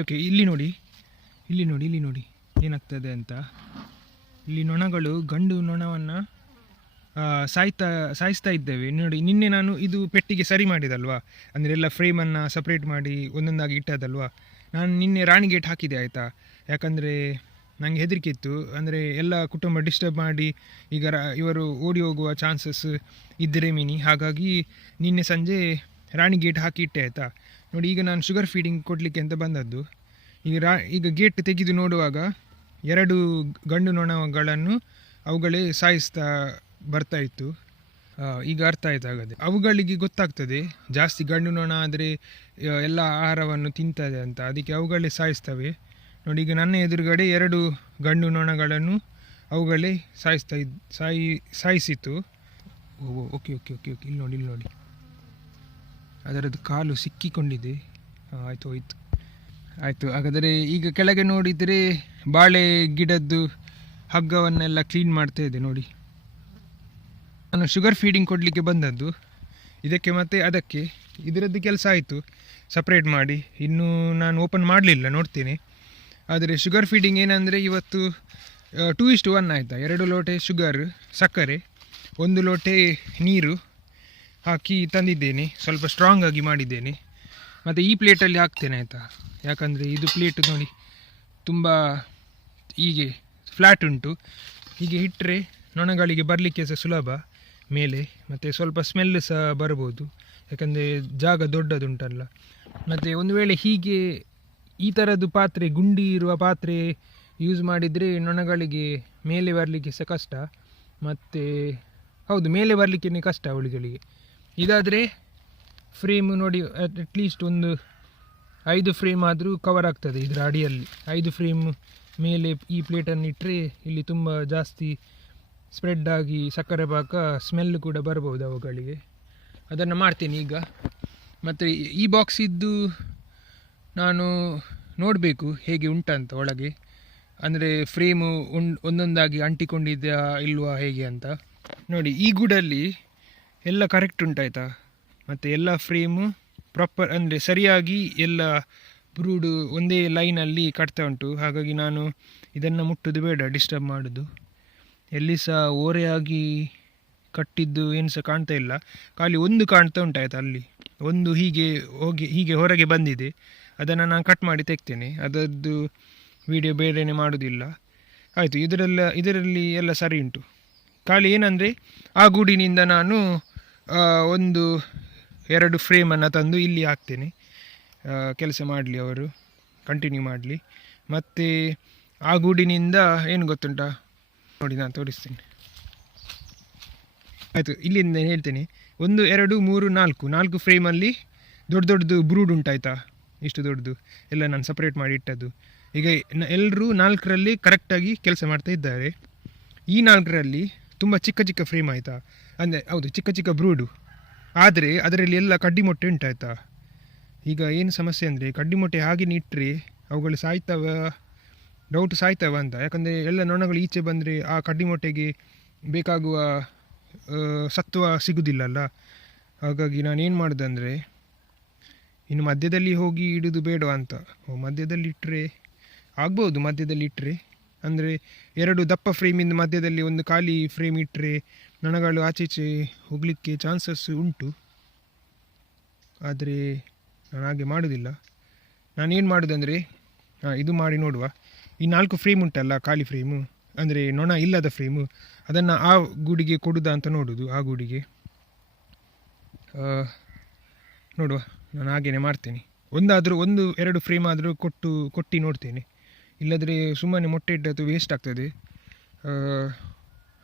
Okay, ಇಲ್ಲಿ ನೋಡಿ ಏನಾಗ್ತದೆ ಅಂತ. ಇಲ್ಲಿ ನೊಣಗಳು ಗಂಡು ನೊಣವನ್ನು ಸಾಯಿಸ್ತಾ ಇದ್ದೇವೆ ನೋಡಿ. ನಿನ್ನೆ ನಾನು ಇದು ಪೆಟ್ಟಿಗೆ ಸರಿ ಮಾಡಿದಲ್ವಾ, ಅಂದರೆ ಎಲ್ಲ ಫ್ರೇಮನ್ನು ಸಪ್ರೇಟ್ ಮಾಡಿ ಒಂದೊಂದಾಗಿ ಇಟ್ಟದಲ್ವಾ. ನಾನು ನಿನ್ನೆ ರಾಣಿ ಗೇಟ್ ಹಾಕಿದೆ ಆಯಿತಾ. ಯಾಕಂದರೆ ನನಗೆ ಹೆದರಿಕೆ ಇತ್ತು, ಅಂದರೆ ಎಲ್ಲ ಕುಟುಂಬ ಡಿಸ್ಟರ್ಬ್ ಮಾಡಿ ಈಗ ಇವರು ಓಡಿ ಹೋಗುವ ಚಾನ್ಸಸ್ ಇದ್ದರೆ ಮೀನಿ. ಹಾಗಾಗಿ ನಿನ್ನೆ ಸಂಜೆ ರಾಣಿ ಗೇಟ್ ಹಾಕಿ ಇಟ್ಟೆ ಆಯಿತಾ. ನೋಡಿ, ಈಗ ನಾನು ಶುಗರ್ ಫೀಡಿಂಗ್ ಕೊಡಲಿಕ್ಕೆ ಅಂತ ಬಂದದ್ದು. ಈಗ ಗೇಟ್ ತೆಗೆದು ನೋಡುವಾಗ 2 ಗಂಡು ನೊಣಗಳನ್ನು ಅವುಗಳೇ ಸಾಯಿಸ್ತಾ ಬರ್ತಾಯಿತ್ತು. ಈಗ ಅರ್ಥ ಆಯ್ತು. ಹಾಗಾದರೆ ಅವುಗಳಿಗೆ ಗೊತ್ತಾಗ್ತದೆ ಜಾಸ್ತಿ ಗಂಡು ನೊಣ ಆದರೆ ಎಲ್ಲ ಆಹಾರವನ್ನು ತಿಂತದೆ ಅಂತ, ಅದಕ್ಕೆ ಅವುಗಳೇ ಸಾಯಿಸ್ತವೆ ನೋಡಿ. ಈಗ ನನ್ನ ಎದುರುಗಡೆ 2 ಗಂಡು ನೊಣಗಳನ್ನು ಅವುಗಳೇ ಸಾಯಿಸಿತು. ಓಕೆ, ಇಲ್ಲಿ ನೋಡಿ ಅದರದ್ದು ಕಾಲು ಸಿಕ್ಕಿಕೊಂಡಿದೆ. ಆಯಿತು. ಹಾಗಾದರೆ ಈಗ ಕೆಳಗೆ ನೋಡಿದರೆ ಬಾಳೆ ಗಿಡದ್ದು ಹಗ್ಗವನ್ನೆಲ್ಲ ಕ್ಲೀನ್ ಮಾಡ್ತಾ ಇದೆ ನೋಡಿ. ನಾನು ಶುಗರ್ ಫೀಡಿಂಗ್ ಕೊಡಲಿಕ್ಕೆ ಬಂದದ್ದು ಇದಕ್ಕೆ ಮತ್ತು ಅದಕ್ಕೆ. ಇದರದ್ದು ಕೆಲಸ ಆಯಿತು ಸಪ್ರೇಟ್ ಮಾಡಿ, ಇನ್ನೂ ನಾನು ಓಪನ್ ಮಾಡಲಿಲ್ಲ, ನೋಡ್ತೀನಿ. ಆದರೆ ಶುಗರ್ ಫೀಡಿಂಗ್ ಏನಂದರೆ ಇವತ್ತು 2:1 ಆಯಿತಾ. 2 ಲೋಟೆ ಶುಗರ್ ಸಕ್ಕರೆ, 1 ಲೋಟೆ ನೀರು ಹಾಕಿ ತಂದಿದ್ದೇನೆ. ಸ್ವಲ್ಪ ಸ್ಟ್ರಾಂಗ್ ಆಗಿ ಮಾಡಿದ್ದೇನೆ. ಮತ್ತು ಈ ಪ್ಲೇಟಲ್ಲಿ ಹಾಕ್ತೇನೆ ಆಯಿತಾ. ಯಾಕಂದರೆ ಇದು ಪ್ಲೇಟ್ ನೋಡಿ ತುಂಬ ಹೀಗೆ ಫ್ಲ್ಯಾಟ್ ಉಂಟು. ಹೀಗೆ ಇಟ್ಟರೆ ನೊಣಗಳಿಗೆ ಬರಲಿಕ್ಕೆ ಸಹ ಸುಲಭ ಮೇಲೆ, ಮತ್ತು ಸ್ವಲ್ಪ ಸ್ಮೆಲ್ ಸಹ ಬರ್ಬೋದು, ಯಾಕಂದರೆ ಜಾಗ ದೊಡ್ಡದುಂಟಲ್ಲ. ಮತ್ತು ಒಂದು ವೇಳೆ ಹೀಗೆ ಈ ಥರದ್ದು ಪಾತ್ರೆ, ಗುಂಡಿ ಇರುವ ಪಾತ್ರೆ ಯೂಸ್ ಮಾಡಿದರೆ ನೊಣಗಳಿಗೆ ಮೇಲೆ ಬರಲಿಕ್ಕೆ ಸಹ ಕಷ್ಟ. ಮತ್ತು ಹೌದು, ಮೇಲೆ ಬರಲಿಕ್ಕೆ ಕಷ್ಟ ಅವಳಿಗಳಿಗೆ. ಇದಾದರೆ ಫ್ರೇಮು ನೋಡಿ ಅಟ್ಲೀಸ್ಟ್ ಒಂದು 5 ಫ್ರೇಮ್ ಆದರೂ ಕವರ್ ಆಗ್ತದೆ ಇದರ ಅಡಿಯಲ್ಲಿ. 5 ಫ್ರೇಮ್ ಮೇಲೆ ಈ ಪ್ಲೇಟನ್ನು ಇಟ್ಟರೆ ಇಲ್ಲಿ ತುಂಬ ಜಾಸ್ತಿ ಸ್ಪ್ರೆಡ್ ಆಗಿ ಸಕ್ಕರೆ ಪಾಕ ಸ್ಮೆಲ್ ಕೂಡ ಬರ್ಬೋದು ಅವುಗಳಿಗೆ. ಅದನ್ನು ಮಾಡ್ತೀನಿ ಈಗ. ಮತ್ತು ಈ ಬಾಕ್ಸ್ ಇದ್ದು ನಾನು ನೋಡಬೇಕು ಹೇಗೆ ಉಂಟಂತ ಒಳಗೆ, ಅಂದರೆ ಫ್ರೇಮು ಒಂದೊಂದಾಗಿ ಅಂಟಿಕೊಂಡಿದೆಯಾ ಇಲ್ವಾ ಹೇಗೆ ಅಂತ ನೋಡಿ. ಈ ಗೂಡಲ್ಲಿ ಎಲ್ಲ ಕರೆಕ್ಟ್ ಉಂಟಾಯ್ತಾ, ಮತ್ತು ಎಲ್ಲ ಫ್ರೇಮು ಪ್ರಾಪರ್, ಅಂದರೆ ಸರಿಯಾಗಿ ಎಲ್ಲ ಬ್ರೂಡು ಒಂದೇ ಲೈನಲ್ಲಿ ಕಟ್ತಾ ಉಂಟು. ಹಾಗಾಗಿ ನಾನು ಇದನ್ನು ಮುಟ್ಟೋದು ಬೇಡ, ಡಿಸ್ಟರ್ಬ್ ಮಾಡೋದು. ಎಲ್ಲಿ ಸಹ ಓರೆಯಾಗಿ ಕಟ್ಟಿದ್ದು ಏನು ಸಹ ಕಾಣ್ತಾ ಇಲ್ಲ, ಖಾಲಿ ಒಂದು ಕಾಣ್ತಾ ಉಂಟಾಯ್ತು. ಅಲ್ಲಿ ಒಂದು ಹೀಗೆ ಹೊರಗೆ ಬಂದಿದೆ, ಅದನ್ನು ನಾನು ಕಟ್ ಮಾಡಿ ತೆಗ್ತೇನೆ. ಅದರದ್ದು ವಿಡಿಯೋ ಬೇರೆಯೇ ಮಾಡೋದಿಲ್ಲ. ಆಯಿತು, ಇದರಲ್ಲಿ ಎಲ್ಲ ಸರಿ ಉಂಟು. ಖಾಲಿ ಏನಂದರೆ ಆ ಗೂಡಿನಿಂದ ನಾನು 1-2 ಫ್ರೇಮನ್ನು ತಂದು ಇಲ್ಲಿ ಹಾಕ್ತೇನೆ. ಕೆಲಸ ಮಾಡಲಿ, ಅವರು ಕಂಟಿನ್ಯೂ ಮಾಡಲಿ. ಮತ್ತು ಆ ಗೂಡಿನಿಂದ ಏನು ಗೊತ್ತುಂಟಾ ನೋಡಿ, ನಾನು ತೋರಿಸ್ತೇನೆ. ಆಯಿತು, ಇಲ್ಲಿಂದ ಹೇಳ್ತೇನೆ. 1, 2, 3, 4 ಫ್ರೇಮಲ್ಲಿ ದೊಡ್ಡದು ಬ್ರೂಡ್ ಉಂಟಾಯ್ತಾ, ಇಷ್ಟು ದೊಡ್ಡದು ಎಲ್ಲ ನಾನು ಸಪ್ರೇಟ್ ಮಾಡಿ ಇಟ್ಟದ್ದು. ಈಗ ಎಲ್ಲರೂ 4ರಲ್ಲಿ ಕರೆಕ್ಟಾಗಿ ಕೆಲಸ ಮಾಡ್ತಾ ಇದ್ದಾರೆ. ಈ 4ರಲ್ಲಿ ತುಂಬ ಚಿಕ್ಕ ಫ್ರೇಮ್ ಆಯಿತಾ, ಅಂದರೆ ಹೌದು ಚಿಕ್ಕ ಬ್ರೂಡು, ಆದರೆ ಅದರಲ್ಲಿ ಎಲ್ಲ ಕಡ್ಡಿ ಮೊಟ್ಟೆ ಉಂಟಾಯ್ತಾ. ಈಗ ಏನು ಸಮಸ್ಯೆ ಅಂದರೆ ಕಡ್ಡಿ ಮೊಟ್ಟೆ ಹಾಗೆ ಇಟ್ಟರೆ ಅವುಗಳು ಸಾಯ್ತವ ಅಂತ. ಯಾಕಂದರೆ ಎಲ್ಲ ನೊಣಗಳು ಈಚೆ ಬಂದರೆ ಆ ಕಡ್ಡಿ ಮೊಟ್ಟೆಗೆ ಬೇಕಾಗುವ ಸತ್ವ ಸಿಗೋದಿಲ್ಲಲ್ಲ. ಹಾಗಾಗಿ ನಾನೇನು ಮಾಡೋದಂದರೆ ಇನ್ನು ಮಧ್ಯದಲ್ಲಿ ಹೋಗಿ ಇಡೋದು ಬೇಡ ಅಂತ. ಮಧ್ಯದಲ್ಲಿ ಇಟ್ಟರೆ ಆಗ್ಬೋದು, ಮಧ್ಯದಲ್ಲಿ ಇಟ್ಟರೆ ಅಂದರೆ 2 ದಪ್ಪ ಫ್ರೇಮಿಂದ ಮಧ್ಯದಲ್ಲಿ ಒಂದು ಖಾಲಿ ಫ್ರೇಮ್ ಇಟ್ಟರೆ ನೊಣಗಳು ಆಚೀಚೆ ಹೋಗಲಿಕ್ಕೆ ಚಾನ್ಸಸ್ ಉಂಟು. ಆದರೆ ನಾನು ಹಾಗೆ ಮಾಡೋದಿಲ್ಲ. ನಾನೇನು ಮಾಡೋದಂದರೆ ಇದು ಮಾಡಿ ನೋಡುವ. ಈ 4 ಫ್ರೇಮ್ ಉಂಟಲ್ಲ, ಖಾಲಿ ಫ್ರೇಮು, ಅಂದರೆ ನೊಣ ಇಲ್ಲದ ಫ್ರೇಮು, ಅದನ್ನು ಆ ಗೂಡಿಗೆ ಕೊಡುದಾ ಅಂತ ನೋಡೋದು. ಆ ಗೂಡಿಗೆ ನೋಡುವ, ನಾನು ಹಾಗೇ ಮಾಡ್ತೇನೆ. 1-2 ಫ್ರೇಮ್ ಆದರೂ ಕೊಟ್ಟು ನೋಡ್ತೇನೆ. ಇಲ್ಲದ್ರೆ ಸುಮ್ಮನೆ ಮೊಟ್ಟೆ ಇಟ್ಟದ್ದು ವೇಸ್ಟ್ ಆಗ್ತದೆ.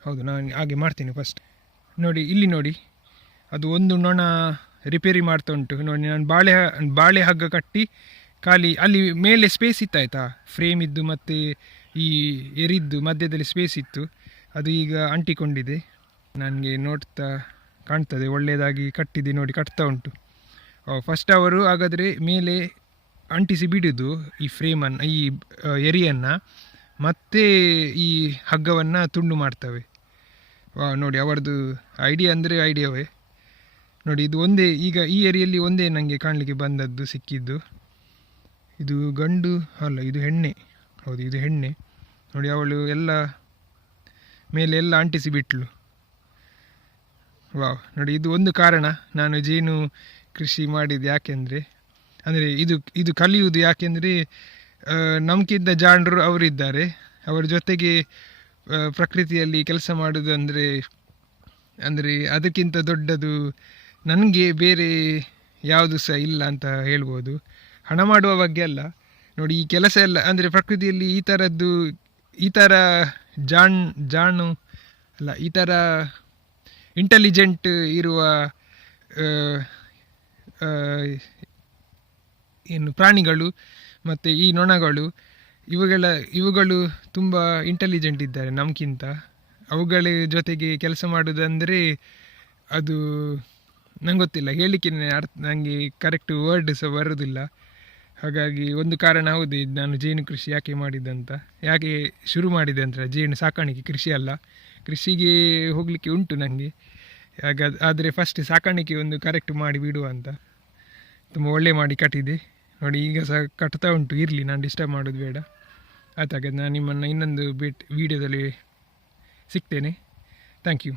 ಹೌದು, ನಾನು ಹಾಗೆ ಮಾಡ್ತೀನಿ ಫಸ್ಟ್. ನೋಡಿ, ಇಲ್ಲಿ ನೋಡಿ, ಅದು ಒಂದು ನೊಣ ರಿಪೇರಿ ಮಾಡ್ತಾ ಉಂಟು ನೋಡಿ. ನಾನು ಬಾಳೆ ಹಗ್ಗ ಕಟ್ಟಿ ಖಾಲಿ ಅಲ್ಲಿ ಮೇಲೆ ಸ್ಪೇಸ್ ಇತ್ತಾಯ್ತಾ, ಫ್ರೇಮ್ ಇದ್ದು ಮತ್ತು ಈ ಎರಿದ್ದು ಮಧ್ಯದಲ್ಲಿ ಸ್ಪೇಸ್ ಇತ್ತು, ಅದು ಈಗ ಅಂಟಿಕೊಂಡಿದೆ. ನನಗೆ ನೋಡ್ತಾ ಕಾಣ್ತದೆ ಒಳ್ಳೆಯದಾಗಿ ಕಟ್ಟಿದೆ ನೋಡಿ, ಕಟ್ತಾ ಉಂಟು. ಫಸ್ಟ್ ಅವರು ಹಾಗಾದರೆ ಮೇಲೆ ಅಂಟಿಸಿ ಬಿಡೋದು ಈ ಫ್ರೇಮನ್ನು, ಈ ಎರಿಯನ್ನು, ಮತ್ತೆ ಈ ಹಗ್ಗವನ್ನು ತುಂಡು ಮಾಡ್ತವೆ. ನೋಡಿ, ಅವರದ್ದು ಐಡಿಯಾ ಅಂದರೆ ಐಡಿಯಾವೇ ನೋಡಿ. ಇದು ಒಂದೇ, ಈಗ ಈ ಏರಿಯಲ್ಲಿ ಒಂದೇ ನನಗೆ ಕಾಣಲಿಕ್ಕೆ ಬಂದದ್ದು ಸಿಕ್ಕಿದ್ದು. ಇದು ಗಂಡು ಅಲ್ಲ, ಇದು ಹೆಣ್ಣೆ. ಹೌದು, ಇದು ಹೆಣ್ಣೆ. ನೋಡಿ, ಅವಳು ಎಲ್ಲ ಮೇಲೆ ಎಲ್ಲ ಅಂಟಿಸಿ ಬಿಟ್ಲು. ವಾವ್, ನೋಡಿ, ಇದು ಒಂದು ಕಾರಣ ನಾನು ಜೇನು ಕೃಷಿ ಮಾಡಿದ್ದು. ಯಾಕೆಂದರೆ ಅಂದರೆ ಇದು ಕಲಿಯುವುದು ಯಾಕೆಂದರೆ ನಮ್ಗಿಂತ ಜಾಣರು ಅವರಿದ್ದಾರೆ. ಅವರ ಜೊತೆಗೆ ಪ್ರಕೃತಿಯಲ್ಲಿ ಕೆಲಸ ಮಾಡೋದು ಅಂದರೆ ಅದಕ್ಕಿಂತ ದೊಡ್ಡದು ನನಗೆ ಬೇರೆ ಯಾವುದು ಸಹ ಇಲ್ಲ ಅಂತ ಹೇಳ್ಬೋದು. ಹಣ ಮಾಡುವ ಬಗ್ಗೆ ಅಲ್ಲ. ನೋಡಿ, ಈ ಕೆಲಸ ಎಲ್ಲ ಅಂದರೆ ಪ್ರಕೃತಿಯಲ್ಲಿ ಈ ಥರ ಜಾಣು ಅಲ್ಲ, ಈ ಥರ ಇಂಟೆಲಿಜೆಂಟ್ ಇರುವ ಏನು ಪ್ರಾಣಿಗಳು ಮತ್ತು ಈ ನೊಣಗಳು ಇವುಗಳು ತುಂಬ ಇಂಟೆಲಿಜೆಂಟ್ ಇದ್ದಾರೆ ನಮಗಿಂತ. ಅವುಗಳ ಜೊತೆಗೆ ಕೆಲಸ ಮಾಡೋದಂದರೆ ಅದು ನಂಗೆ ಗೊತ್ತಿಲ್ಲ, ಹೇಳಲಿಕ್ಕೆ ನನಗೆ ಕರೆಕ್ಟ್ ವರ್ಡ್ ಸಹ ಬರೋದಿಲ್ಲ. ಹಾಗಾಗಿ ಒಂದು ಕಾರಣ ಹೌದು ನಾನು ಜೇನು ಕೃಷಿ ಯಾಕೆ ಶುರು ಮಾಡಿದೆ ಅಂತ. ಜೇನು ಸಾಕಾಣಿಕೆ ಕೃಷಿ ಅಲ್ಲ, ಕೃಷಿಗೆ ಹೋಗಲಿಕ್ಕೆ ಉಂಟು ನನಗೆ. ಆದರೆ ಫಸ್ಟ್ ಸಾಕಾಣಿಕೆ ಒಂದು ಕರೆಕ್ಟ್ ಮಾಡಿ ಬಿಡುವ ಅಂತ ತುಂಬ ಒಳ್ಳೆ ಮಾಡಿ ಕಟ್ಟಿದೆ. ನೋಡಿ, ಈಗ ಸಹ ಕಟ್ತಾ ಉಂಟು. ಇರಲಿ, ನಾನು ಡಿಸ್ಟರ್ಬ್ ಮಾಡೋದು ಬೇಡ. ಆಯ್ತಾಗ ನಾನು ನಿಮ್ಮನ್ನು ಇನ್ನೊಂದು ವೀಡಿಯೋದಲ್ಲಿ ಸಿಗ್ತೇನೆ. Thank you.